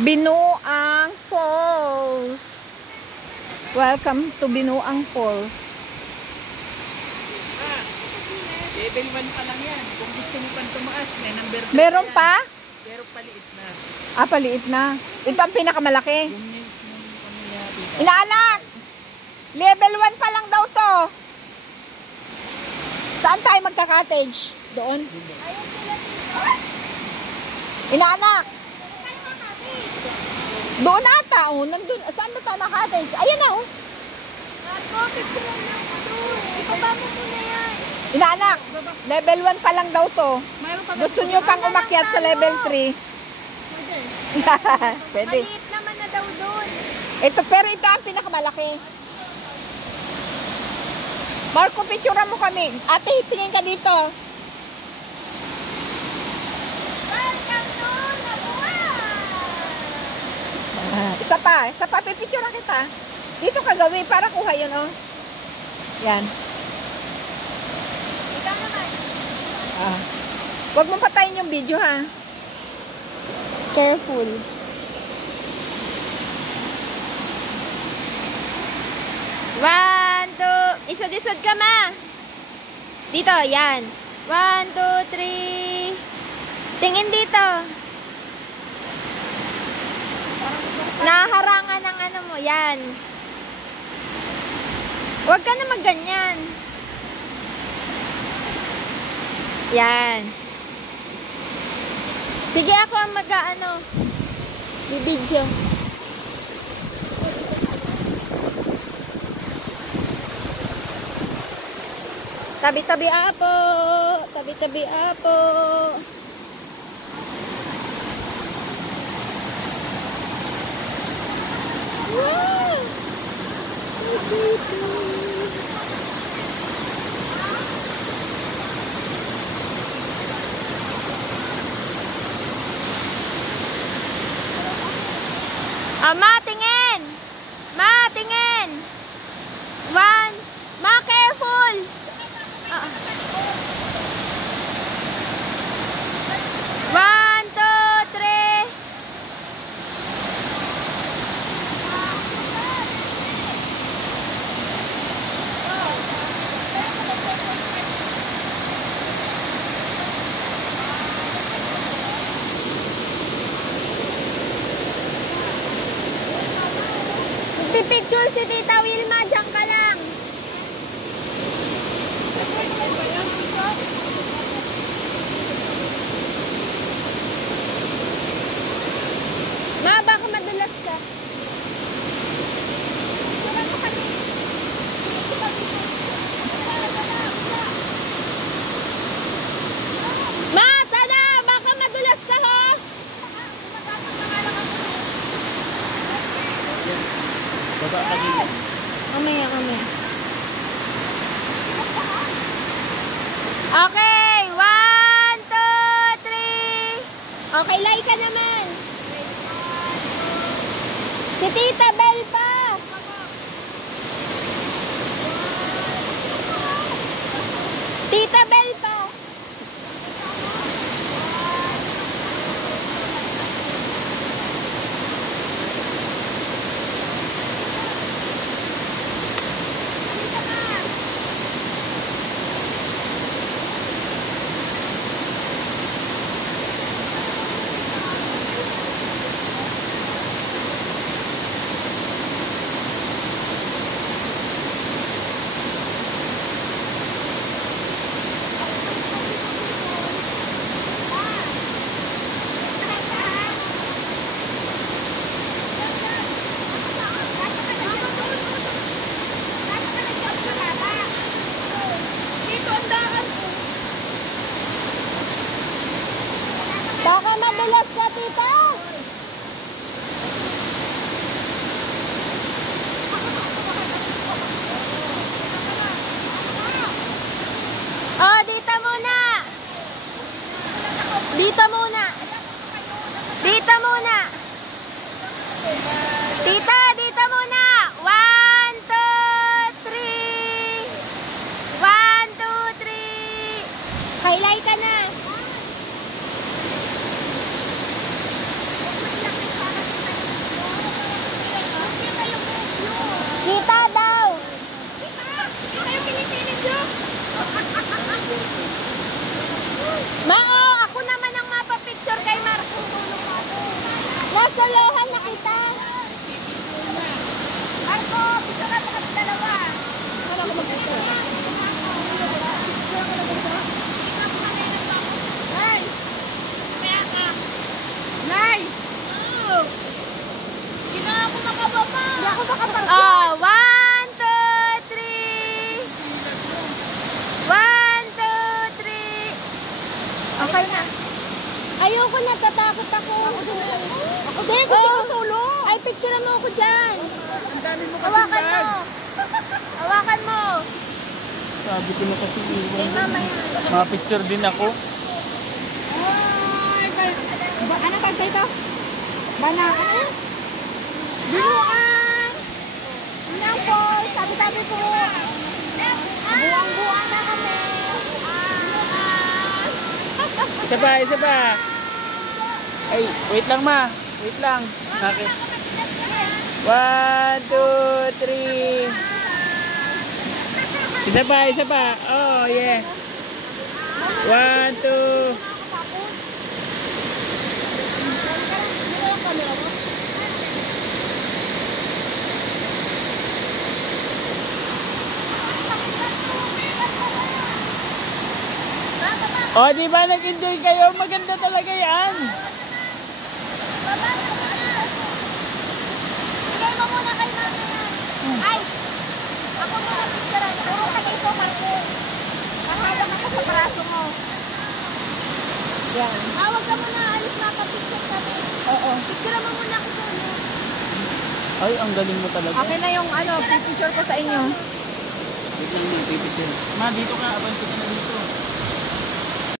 Binuang Falls. Welcome to Binuang Falls. Level 1 pa lang yan. Kung gusto mo pang tumaas, may number 2 Meron yan. pa? Pero paliit na. Ah, paliit na. Ito ang pinakamalaki. Yung Inaanak! Level 1 pa lang daw to. Saan tayo magka-cottage? Doon? Inaanak! Doon ata. Oh, nandun. Saan ba tayo na-cottage? Ayan na oh. Ibaba mo muna yan. Inaanak, level 1 pa lang daw to. Gusto nyo pang umakyat sa level 3? Pwede. Maliit naman na daw doon. Ito, pero ito ang pinakamalaki. Marco, picturean mo kami. Ate, tingin ka dito. Welcome to Labuan! Isa pa, pipicturean kita. Dito ka gawin, para kuha yun, oh. Yan. Ikaw naman. Huwag mong patayin yung video, ha. Careful. One, two. Isod-isod ka, ma. Dito, yan. 1, 2, 3. Tingin dito. Naharangan ng ano mo. Yan. Huwag ka na magganyan. Yan. Sige, ako ang mag-ano. Bibidyo. Tabi-tabi apo. Tabi-tabi apo. Wow! Ma, tingin! Ma, tingin! 1. Ma, careful! 1, 2, 3. Pipicture si Tita Wilma, diyan ka lang. Ma, baka madulas ka. Ma, tala! Baka madulas ka, ho! baba pa din. Mamaya. Okay, 1, 2, 3. Okay, lay ka naman. Si Tita Bel pa. Tita Bel pa. Baka madulas ka, Tita. Oh, dito muna. Dito muna. Dito muna. Tita, dito muna. 1, 2, 3. 1, 2, 3. Highlight ka na. Ako naman ang mapapicture kay Marco. Nasa lohan na kita. Marco, picture ka sa dalawa. Wala ko mag-picture. Nay! Kaya ka. Nay! Oh! Hindi na ako makababa. Hindi ako makababa. Oh, 1, 2, 3. 1, 2, 3. Okay na. Ayoko, natatakot ako. Ako din, gusto ko solo. Ay, picture mo ako dyan. Ang dami mo kasi Hawakan mo. bag. Hawakan mo. Sabi ko na kasi Eh, iwan. mamaya. Mapicture din ako. Ano ba ito? Bana, ano? Buwan! Ilang po, sabi-sabi po. Buwang-buwang na kami. Isa pa, isa pa. Ay, wait lang ma. Wait lang. Okay. 1, 2, 3. Isa pa, isa pa. Oh, yeah. 1, 2. Oh, di ba nag-enjoy kayo? Maganda talaga yan. Bigay mo muna kay mami yan. Ay! Ako muna picture. Puro ka kay ito, Marco. Mahawak ako sa braso mo. Yan. Tawag ka muna. Alis na pa-picture kami. Oo. Picture mo muna ako sa ano. Ay, ang galing mo talaga. Okay na yung picture ko sa inyo. Wait lang, pipicture. Ma, dito ka. Abang kita na dito.